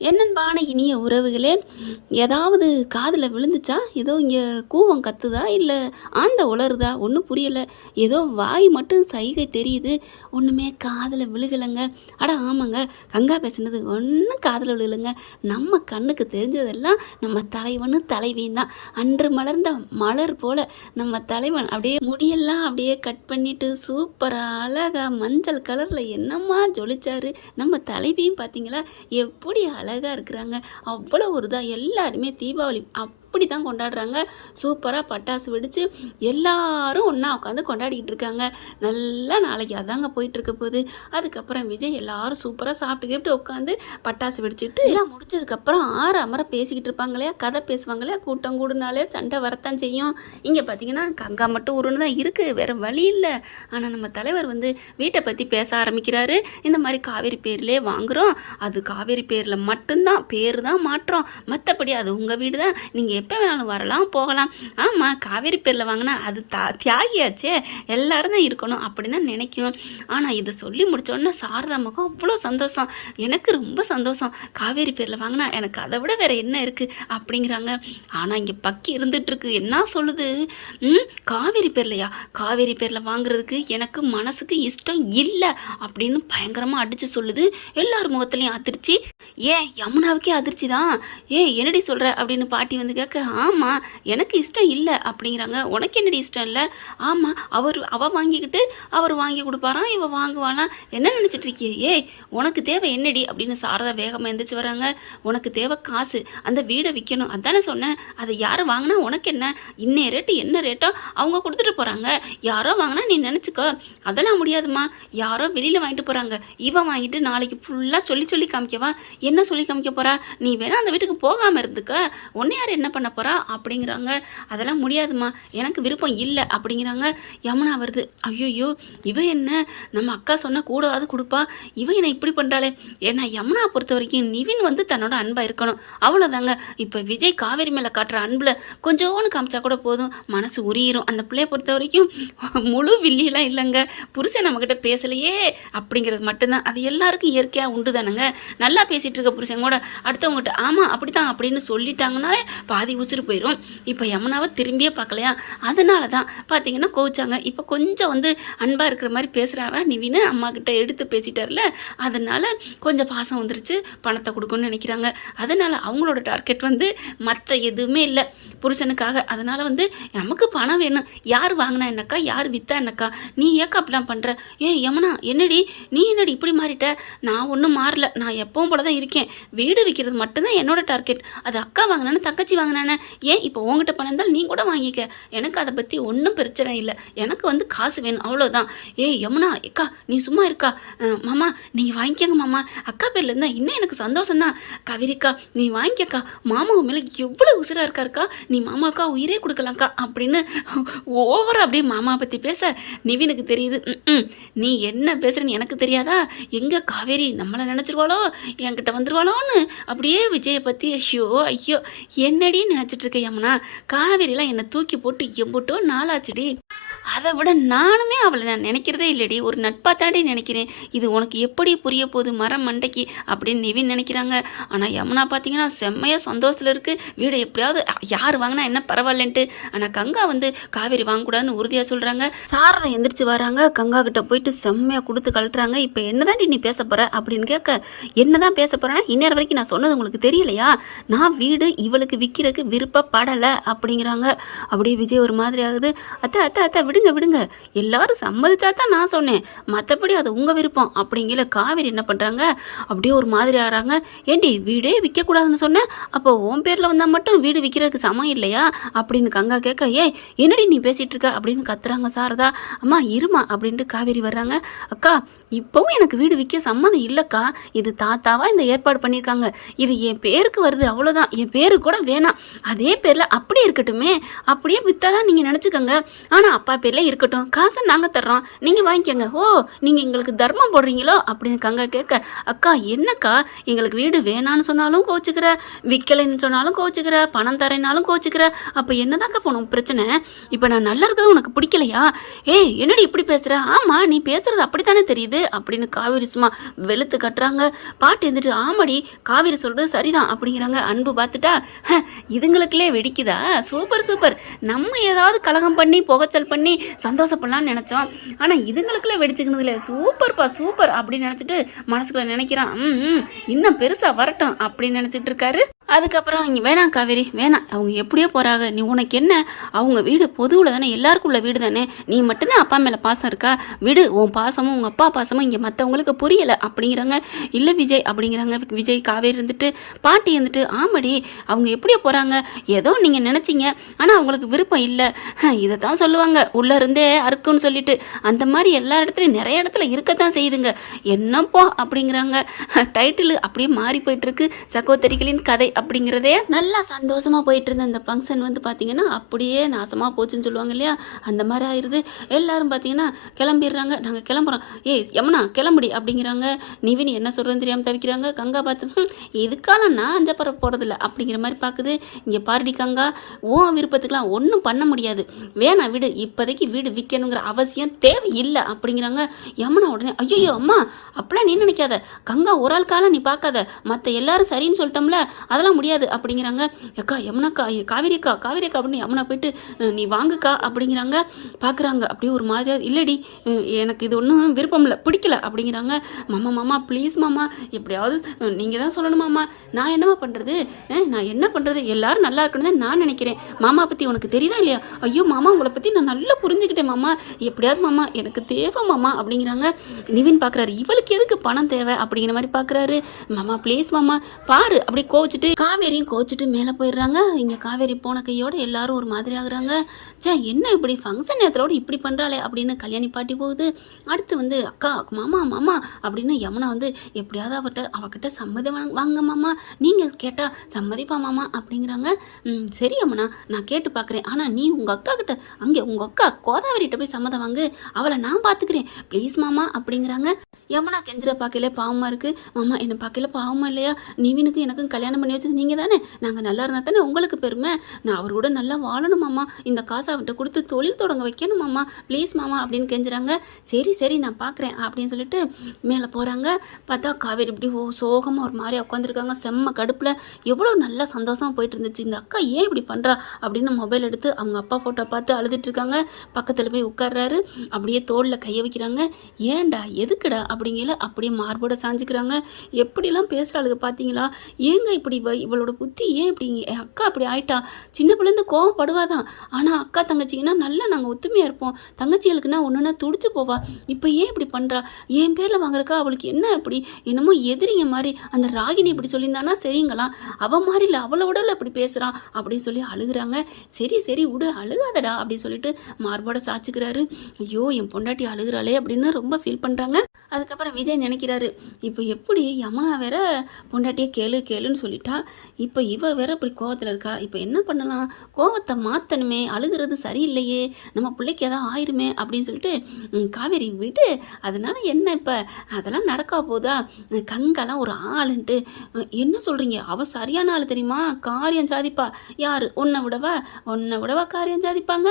என்னன்பான இனிய உறவுகளே ஏதாவது காதில் விழுந்துச்சா? ஏதோ இங்கே கூவம் கத்துதா? இல்லை ஆந்த உளருதா ஒன்றும் புரியலை. ஏதோ வாய் மட்டும் சைகை தெரியுது. ஒன்றுமே காதில் விழுகலைங்க. அட ஆமாங்க. கங்கா பேசுனது ஒன்றும் காதில் விழுகலைங்க. நம்ம கண்ணுக்கு தெரிஞ்சதெல்லாம் நம்ம தலைவனும் தலைவியும் தான். அன்று மலர்ந்த மலர் போல் நம்ம தலைவன் அப்படியே முடியெல்லாம் அப்படியே கட் பண்ணிட்டு சூப்பராக அழகாக மஞ்சள் கலரில் என்னம்மா ஜொலிச்சாரு. நம்ம தலைவியும் பார்த்தீங்களா எப்படி அழகாக இருக்கிறாங்க. அவ்வளோ ஒரு தான் எல்லாருமே தீபாவளி அப்படி தான் கொண்டாடுறாங்க. சூப்பராக பட்டாசு வெடித்து எல்லாரும் ஒன்றா உட்காந்து கொண்டாடிக்கிட்டு இருக்காங்க. நல்லா நாளைக்கு அதாங்க போயிட்டுருக்க போகுது. அதுக்கப்புறம் விஜய் எல்லாரும் சூப்பராக சாப்பிட்டு கிப்ட்டு உட்காந்து பட்டாசு வெடிச்சிட்டு எல்லாம் முடிச்சதுக்கப்புறம் ஆறு அமர பேசிக்கிட்டு இருப்பாங்க இல்லையா? கதை பேசுவாங்க இல்லையா? கூட்டம் கூடுனாலே சண்டை வரத்தான் செய்யும். இங்கே பார்த்தீங்கன்னா கங்கா மட்டும் உருன்னு தான் இருக்குது வேறு வழி இல்லை. ஆனால் நம்ம தலைவர் வந்து வீட்டை பற்றி பேச ஆரம்பிக்கிறாரு. இந்த மாதிரி காவேரி பேர்லேயே வாங்குகிறோம் அது காவேரி பேரில் மட்டும்தான் பேர் தான் மாற்றோம். மற்றபடி அது உங்கள் வீடு தான் நீங்கள் எப்போ வேணாலும் வரலாம் போகலாம். ஆமாம் காவேரி பேரில் வாங்கினா அது தா தியாகியாச்சே. எல்லாரும் தான் இருக்கணும் அப்படின்னு தான் நினைக்கும். ஆனால் இதை சொல்லி முடிச்சோடனே சாரதா முகம் அவ்வளோ சந்தோஷம். எனக்கு ரொம்ப சந்தோஷம். காவேரி பேரில் வாங்கினா எனக்கு அதை விட வேறு என்ன இருக்குது அப்படிங்கிறாங்க. ஆனால் இங்கே பக்கி இருந்துகிட்ருக்கு என்ன சொல்லுது? ம் காவேரி பேர்லையா? காவேரி பேரில் வாங்குறதுக்கு எனக்கு மனசுக்கு இஷ்டம் இல்லை அப்படின்னு பயங்கரமாக அடித்து சொல்லுது. எல்லார் முகத்துலேயும் அதிர்ச்சி. ஏன் யமுனாவுக்கே அதிர்ச்சி தான் ஏ என்னடி சொல்கிற அப்படின்னு பாட்டி வந்து உனக்கு ஆமாம் எனக்கு இஷ்டம் இல்லை அப்படிங்கிறாங்க. உனக்கு என்னடி இஷ்டம் இல்லை? ஆமாம் அவர் அவள் வாங்கிக்கிட்டு அவர் வாங்கி கொடுப்பாராம் இவள் வாங்குவாளாம் என்ன நினச்சிட்டு இருக்கியே? ஏய் உனக்கு தேவை என்னடி? அப்படின்னு சாரதா வேகமாக எந்திரிச்சு வராங்க உனக்கு தேவை காசு அந்த வீடை விற்கணும் அதானே சொன்னேன். அதை யார் வாங்கினா உனக்கு என்ன? இன்னைய ரேட்டு என்ன ரேட்டோ அவங்க கொடுத்துட்டு போகிறாங்க யாரோ வாங்கினா நீ நினச்சிக்கோ. அதெல்லாம் முடியாதும்மா. யாரோ வெளியில் வாங்கிட்டு போகிறாங்க இவன் வாங்கிட்டு நாளைக்கு ஃபுல்லாக சொல்லி சொல்லி காமிக்கவா? என்ன சொல்லி காமிக்க போகிறா நீ வேணால் அந்த வீட்டுக்கு போகாமல் இருந்துக்க. உன்னை யார் என்ன பண்ண போகிறா அப்படிங்கிறாங்க. அதெல்லாம் முடியாதும்மா. எனக்கு விருப்பம் இல்லை அப்படிங்கிறாங்க. யமுனா வருது. ஐயோயோ இவ என்ன? நம்ம அக்கா சொன்னால் கூடவாது கொடுப்பா. இவ என்ன இப்படி பண்ணுறாளே ஏன்னா யமுனா பொறுத்த வரைக்கும் நிவின் வந்து தன்னோட அன்பாக இருக்கணும். அவ்வளோதாங்க இப்போ விஜய் காவேரி மேலே காட்டுற அன்பில் கொஞ்சோன்னு காமிச்சா கூட போதும். மனசு உரியிரும். அந்த பிள்ளைய பொறுத்த வரைக்கும் முழு வில்லியெல்லாம் இல்லைங்க. புருஷன் நம்மக்கிட்ட பேசலையே அப்படிங்கிறது மட்டும்தான். அது எல்லாருக்கும் இயற்கையாக உண்டு தானேங்க நல்லா பேசிகிட்டு இருக்க புருஷன் கூட அடுத்தவங்ககிட்ட ஆமாம் அப்படி தான் அப்படின்னு சொல்லிட்டாங்கன்னா பாதி உசுறு போயிடும் இப்போ யமுனாவை திரும்பியே பார்க்கலையா? அதனால தான் பார்த்தீங்கன்னா கோவிச்சாங்க. இப்போ கொஞ்சம் வந்து அன்பாக இருக்கிற மாதிரி பேசுகிறாரா நிவின்னு அம்மா கிட்ட எடுத்து பேசிட்டார்ல. அதனால கொஞ்சம் பாசம் வந்துருச்சு. பணத்தை கொடுக்கணும்னு நினைக்கிறாங்க. அதனால் அவங்களோட டார்கெட் வந்து மற்ற எதுவுமே இல்லை. புருஷனுக்காக. அதனால் வந்து நமக்கு பணம் வேணும். யார் வாங்கினா என்னக்கா? யார் வித்தா என்னக்கா? நீ ஏக்கா அப்படிலாம் பண்ணுற ஏ யமுனா என்னடி? நீ என்னடி இப்படி மாறிட்ட? நான் ஒன்றும் மாறல. நான் எப்பவும் போல தான் இருக்கேன். வீடு விற்கிறது மட்டும்தான் என்னோட டார்கெட். அது அக்கா வாங்கினானே தங்கச்சி தானே ஏன் இப்போ உங்ககிட்ட பணம் இருந்தால் நீ கூட வாங்கிக்க. எனக்கு அதை பற்றி ஒன்றும் பிரச்சனை இல்லை. எனக்கு வந்து காசு வேணும். அவ்வளோதான் ஏய் யமுனா அக்கா நீ சும்மா இருக்கா? மாமா நீங்கள் வாங்கிக்கோங்க மாமா. அக்கா பேரில் இருந்தால் இன்னும் எனக்கு சந்தோஷம் தான் கவிரிக்கா நீ வாங்கிக்கக்கா. மாமாவு மேலே எவ்வளோ உசுராக இருக்காருக்கா நீ மாமாக்கா உயிரே கொடுக்கலாம்க்கா அப்படின்னு ஓவராக அப்படியே மாமா பற்றி பேச நிவினுக்கு தெரியுது. நீ என்ன பேசுறன்னு எனக்கு தெரியாதா? எங்கே காவேரி நம்மளை நினச்சிருவாளோ? என்கிட்ட வந்துருவாளோன்னு? அப்படியே விஜயை பற்றி ஐயோ ஐயோ. என்னடி நினச்சிட்டு இருக்க யமுனா? காவேரிலாம் என்னை தூக்கி போட்டு எம்புட்டோ நாளாச்சுடி அதை விட நானுமே அவளை நான் நினைக்கிறதே இல்லடி. ஒரு நட்பாக தாண்டி நினைக்கிறேன். இது உனக்கு எப்படி புரிய போகுது? மரம் மண்டைக்கு அப்படின்னு நிவின் நினைக்கிறாங்க. ஆனால் யமுனா பார்த்தீங்கன்னா செம்மையாக சந்தோஷத்தில் இருக்குது வீடு எப்படியாவது யார் வாங்கினா என்ன பரவாயில்லன்ட்டு. ஆனால் கங்கா வந்து காவேரி வாங்கக்கூடாதுன்னு உறுதியாக சொல்கிறாங்க சாரதா எந்திரிச்சு வராங்க. கங்கா கிட்ட போயிட்டு செம்மையாக கொடுத்து கழட்டுறாங்க. இப்போ என்னதாண்டி நீ பேச போகிற அப்படின்னு கேட்க என்னதான் பேச போகிறேன்னா இந்நேரம் வரைக்கும் நான் சொன்னது உங்களுக்கு தெரியலையா? நான் வீடு இவளுக்கு விற்கிறதுக்கு விருப்பப்படலை அப்படிங்கிறாங்க. அப்படியே விஜய் ஒரு மாதிரி ஆகுது. அத்தை அத்தை அத்தை விடுங்க விடுங்க. எல்லாரும் சம்மதிச்சா தான் நான் சொன்னேன். மற்றபடி அது உங்கள் விருப்பம். அப்படிங்கிற காவேரி என்ன பண்ணுறாங்க அப்படியே ஒரு மாதிரி ஆகிறாங்க ஏண்டி வீடே விற்கக்கூடாதுன்னு சொன்னேன் அப்போ உன் பேரில் வந்தால் மட்டும் வீடு விற்கிறதுக்கு சமம் இல்லையா? அப்படின்னு கங்கா கேட்க ஏய் என்னடி நீ பேசிகிட்டு இருக்க? அப்படின்னு கத்துறாங்க சாரதா. அம்மா இருமா அப்படின்ட்டு காவேரி வர்றாங்க. அக்கா இப்போவும் எனக்கு வீடு விற்க சம்மதம் இல்லைக்கா. இது தாத்தாவாக இந்த ஏற்பாடு பண்ணியிருக்காங்க இது என் பேருக்கு வருது அவ்வளோதான் என் பேருக்கு கூட வேணாம். அதே பேரில் அப்படியே இருக்கட்டுமே. அப்படியே விற்றா தான் நீங்கள் நினச்சிக்கோங்க. ஆனால் அப்பா பேர்ல இருக்கட்டும். காசை நாங்கள் தர்றோம். நீங்கள் வாங்கிக்கோங்க. ஓ நீங்கள் எங்களுக்கு தர்மம் போடுறீங்களோ? அப்படின்னு கங்கா கேட்க அக்கா என்னக்கா? எங்களுக்கு வீடு வேணான்னு சொன்னாலும் கோச்சுக்கிற விற்கலைன்னு சொன்னாலும் கோச்சுக்கிற பணம் தரேனாலும் கோச்சுக்கிற. அப்போ என்னதாக்கா போனோம் பிரச்சனை? இப்போ நான் நல்லா இருக்கிறது உனக்கு பிடிக்கலையா? ஏய் என்னடி இப்படி பேசுகிற ஆமாம் நீ பேசுறது அப்படித்தானே தெரியுது? அப்படின்னு காவேரி சும்மா வெளுத்து கட்டுறாங்க. பாட்டு எழுந்துட்டு ஆமாடி காவேரி சொல்கிறது சரிதான் அப்படிங்கிறாங்க. அன்பு பார்த்துட்டா "ஹ, இதுங்களுக்குள்ளே வெடிக்குதா? Super super. நம்ம ஏதாவது கலகம் பண்ணி புகைச்சல் பண்ணி சந்தோஷப்படலாம்னு நினச்சோம். ஆனால் இதுங்களுக்குள்ளே இல்லை சூப்பர்ப்பா சூப்பர் அப்படின்னு நினச்சிட்டு மனசுக்குள்ளே நினைக்கிறான். ம், இன்னும் பெருசாக வரட்டும் அப்படின்னு நினச்சிட்டு இருக்காரு. அதுக்கப்புறம் இங்கே வேணாம் காவேரி வேணாம். அவங்க எப்படியோ போகிறாங்க நீ உனக்கு என்ன? அவங்க வீடு பொதுவில் தானே. எல்லாருக்கும் உள்ள வீடு தானே. நீ மட்டும்தான் அப்பா மேலே பாசம் இருக்கா? விடு உன் பாசமும் உங்கள் அப்பா பாசமும் இங்கே மற்றவங்களுக்கு புரியலை. அப்படிங்கிறாங்க. இல்லை விஜய் அப்படிங்கிறாங்க. விஜய் காவேரி இருந்துட்டு பாட்டி இருந்துட்டு ஆமாடி அவங்க எப்படியோ போகிறாங்க ஏதோ நீங்கள் நினச்சிங்க. ஆனால் அவங்களுக்கு விருப்பம் இல்லை. இதை தான் சொல்லுவாங்க. உள்ளே இருந்தே அறுக்குன்னு சொல்லிட்டு. அந்த மாதிரி எல்லா இடத்துலையும் நிறைய இடத்துல இருக்கத்தான் செய்யுதுங்க. என்னப்போ அப்படிங்கிறாங்க. டைட்டில் அப்படியே மாறி போயிட்டுருக்கு சகோதரிகளின் கதை அப்படிங்கிறதே நல்லா சந்தோஷமாக போயிட்டு இருந்த அந்த ஃபங்க்ஷன் வந்து பார்த்தீங்கன்னா அப்படியே நாசமாக போச்சுன்னு சொல்லுவாங்க இல்லையா? அந்த மாதிரி ஆயிடுது எல்லாரும் பார்த்தீங்கன்னா கிளம்பிடுறாங்க. நாங்கள் கிளம்புறோம். ஏய் யமுனா கிளம்புடி அப்படிங்கிறாங்க. நிவின் என்ன சொல்கிறதுன்னு தெரியாமல் தவிக்கிறாங்க. கங்கா பார்த்து இதுக்காலாம் இதுக்கால நான் அஞ்சப்பற போகிறதில்ல அப்படிங்கிற மாதிரி பார்க்குது இங்கே பாருடி கங்கா உன் விருப்பத்துக்கெலாம் ஒன்றும் பண்ண முடியாது. வேணாம் வீடு இப்போதைக்கு வீடு விற்கணுங்கிற அவசியம் தேவை இல்லை அப்படிங்கிறாங்க. யமுனா உடனே ஐயோ அம்மா அப்படிலாம் நீ நினைக்காத. கங்கா ஒரு ஆள் காலம் நீ பார்க்காத. மற்ற எல்லாரும் சரின்னு சொல்லிட்டோம்ல அதெல்லாம் முடியாது அப்படிங்கிறாங்க. அக்கா யமுனாக்கா காவேரிக்கா காவேரிக்கா அப்படின்னு யமுனா போயிட்டு நீ வாங்குக்கா அப்படிங்கிறாங்க. பார்க்குறாங்க அப்படியே ஒரு மாதிரியாக இல்லடி எனக்கு இது ஒன்றும் விருப்பம் இல்லை பிடிக்கல அப்படிங்கிறாங்க. மாமா மாமா ப்ளீஸ் மாமா எப்படியாவது நீங்கள் தான் சொல்லணும் மாமா. நான் என்னம்மா பண்ணுறது நான் என்ன பண்ணுறது எல்லாரும் நல்லா இருக்கணும் தான் நான் நினைக்கிறேன். மாமா பற்றி உனக்கு தெரியுதா இல்லையா? ஐயோ மாமா உங்களை பற்றி நான் நல்லா புரிஞ்சுக்கிட்டேன் மாமா. எப்படியாவது மாமா எனக்கு தேவை மாமா அப்படிங்கிறாங்க. நிவின் பார்க்குறாரு இவளுக்கு எதுக்கு பணம் தேவை? அப்படிங்கிற மாதிரி பார்க்குறாரு மாமா ப்ளீஸ் மாமா பாரு. அப்படி கோவிச்சிட்டு காவேரியும் கோச்சிட்டு மேலே போயிடுறாங்க. இங்கே காவேரி போன கையோட எல்லாரும் ஒரு மாதிரி ஆகுறாங்க. சே என்ன இப்படி ஃபங்க்ஷன் நேரத்தோட இப்படி பண்ணுறாளே அப்படின்னு கல்யாணி பாட்டி போகுது. அடுத்து வந்து அக்கா மாமா மாமா அப்படின்னு யமுனா வந்து எப்படியாவது அவர்கிட்ட அவகிட்ட சம்மதி வாங்க- வாங்க மாமா. நீங்கள் கேட்டால் சம்மதிப்பா மாமா அப்படிங்கிறாங்க. "ம், சரி யமுனா நான் கேட்டு பார்க்குறேன் ஆனால் நீ உங்கள் அக்கா கிட்ட அங்கே உங்கள் அக்கா கோதாவரிகிட்ட போய் சம்மதம் வாங்கு. அவளை நான் பார்த்துக்கிறேன் ப்ளீஸ் மாமா அப்படிங்கிறாங்க. யமுனா கெஞ்சிற பார்க்கல பாவமாக இருக்குது மாமா என்னை பார்க்கல பாவமாக இல்லையா? நிவினுக்கும் எனக்கும் கல்யாணம் பண்ணி வச்சது நீங்கள் தானே? நாங்கள் நல்லா இருந்தால் தானே உங்களுக்கு பெருமை? நான் அவர் கூட நல்லா வாழணும் மாமா. இந்த காசை அவர்கிட்ட கொடுத்து தொழில் தொடங்க வைக்கணும் மாமா. ப்ளீஸ் மாமா அப்படின்னு கெஞ்சுறாங்க. சரி சரி நான் பார்க்குறேன் அப்படின்னு சொல்லிட்டு மேலே போகிறாங்க பார்த்தா காவேரி இப்படி ஓ சோகமாக ஒரு மாதிரி உட்காந்துருக்காங்க செம்ம கடுப்பில். எவ்வளோ நல்லா சந்தோஷமாக போயிட்டு இருந்துச்சு. இந்த அக்கா ஏன் இப்படி பண்ணுறா அப்படின்னு மொபைல் எடுத்து அவங்க அப்பா ஃபோட்டோ பார்த்து அழுதுட்டு இருக்காங்க. பக்கத்தில் போய் உட்கார்றாரு. அப்படியே தோளில் கையை வைக்கிறாங்க. ஏன்டா எதுக்குடா? அப்படிங்கல அப்படியே மார்போட சாஞ்சுக்கிறாங்க. எப்படிலாம் பேசுகிறாளுங்க பார்த்தீங்களா ஏங்க இப்படி இவளோட புத்தி ஏன் இப்படி என் அக்கா அப்படி ஆயிட்டா? சின்ன பிள்ளைந்து கோவப்படுவாதான் ஆனால் அக்கா தங்கச்சிங்கன்னா நல்லா நாங்கள் ஒத்துமையாக இருப்போம். தங்கச்சிகளுக்குன்னா ஒன்றுனா துடிச்சு போவா. இப்போ ஏன் இப்படி பண்ணுறா என் பேரில் வாங்குறக்கா அவளுக்கு என்ன அப்படி என்னமோ எதிரிங்க மாதிரி அந்த ராகினி இப்படி சொல்லியிருந்தானா? சரிங்களா? அவள் மாதிரி இல்லை அவளோட இப்படி பேசுகிறான் அப்படின்னு சொல்லி அழுகுறாங்க. சரி சரி விடு அழுகாதடா அப்படின்னு சொல்லிட்டு மார்போட சாச்சுக்கிறாரு ஐயோ என் பொண்டாட்டி அழுகுறாளே அப்படின்னு ரொம்ப ஃபீல் பண்ணுறாங்க அதுக்கப்புறம் விஜய் நினைக்கிறாரு இப்போ எப்படி யமுனா வேற பொண்டாட்டியே கேளு கேளுன்னு சொல்லிட்டா? இப்போ இவ வேற இப்படி கோவத்தில் இருக்கா? இப்போ என்ன பண்ணலாம்? கோவத்தை மாற்றணுமே அழுகிறது சரியில்லையே. நம்ம பிள்ளைக்கு ஏதாவது ஆயிருமே அப்படின்னு சொல்லிட்டு காவேரி விடு அதனால என்ன இப்போ? அதெல்லாம் நடக்கா போதா? கங்கெல்லாம் ஒரு ஆளுன்ட்டு என்ன சொல்கிறீங்க அவள் சரியான ஆள் தெரியுமா? காரியம் சாதிப்பா. யார்? உன்னை விடவா? உன்னை விடவா காரியம் சாதிப்பாங்க?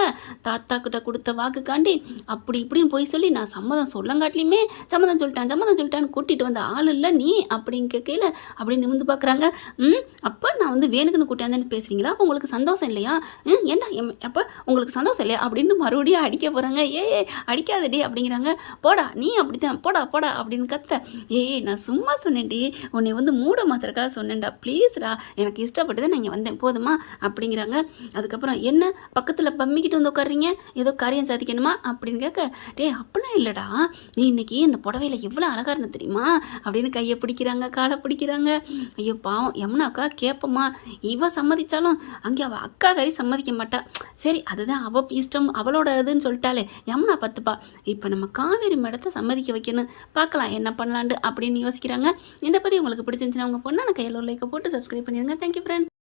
தாத்தா கிட்ட கொடுத்த வாக்குக்காண்டி அப்படி இப்படின்னு போய் சொல்லி நான் சம்மதம் சொல்லங்காட்டிலையுமே சம்மதம் சொல்லிட்டான் சம்மதம் சொல்லிட்டான்னு கூட்டிகிட்டு வந்த ஆள் இல்லை நீ அப்படின்னு கேட்கல அப்படி நிமிந்து பார்க்குறாங்க ம் அப்போ நான் வந்து வேணுக்குன்னு கூட்டியாந்தேன்னு பேசுகிறீங்களா அப்போ உங்களுக்கு சந்தோஷம் இல்லையா? ம் என்ன எம் அப்போ உங்களுக்கு சந்தோஷம் இல்லையா? அப்படின்னு மறுபடியும் அடிக்க போகிறாங்க ஏ அடிக்காதடி அப்படிங்கிறாங்க. போடா நீ அப்படித்தான் போடா போடா அப்படின்னு கத்த. ஏய் நான் சும்மா சொன்னேன்டி உன்னை வந்து மூட மாத்திரக்காக சொன்னேன்டா. ப்ளீஸ்டா எனக்கு இஷ்டப்பட்டு நான் இங்கே வந்தேன். போதுமா? அப்படிங்கிறாங்க. அதுக்கப்புறம் என்ன பக்கத்தில் பம்மிக்கிட்டு வந்து உட்காருறீங்க? ஏதோ காரியம் சாதிக்கணுமா? அப்படின்னு கேட்க டேய் அப்படிலாம் இல்லைடா. நீ இன்னைக்கு இந்த பார்வையில் எவ்வளோ அழகாக இருந்தது தெரியுமா? அப்படின்னு கையை பிடிக்கிறாங்க காலை பிடிக்கிறாங்க. ஐயோ பாவம் யமுனாக்கா கேட்போமா இவ சம்மதிச்சாலும் அங்கே அவள் அக்கா கறி சம்மதிக்க மாட்டா. சரி அதுதான் அவள் இஷ்டம் அவளோட இதுன்னு சொல்லிட்டாலே. யமுனா பத்துப்பா இப்போ நம்ம காவேரி மேடத்தை சம்மதிக்க வைக்கணும். பார்க்கலாம் என்ன பண்ணலான்ட்டு அப்படின்னு யோசிக்கிறாங்க. இந்த பற்றி உங்களுக்கு பிடிச்சிருந்துச்சுன்னா உங்கள் பொண்ணான கையில் லைக்கை போட்டு சப்ஸ்கிரைப் பண்ணிடுங்க. Thank you friends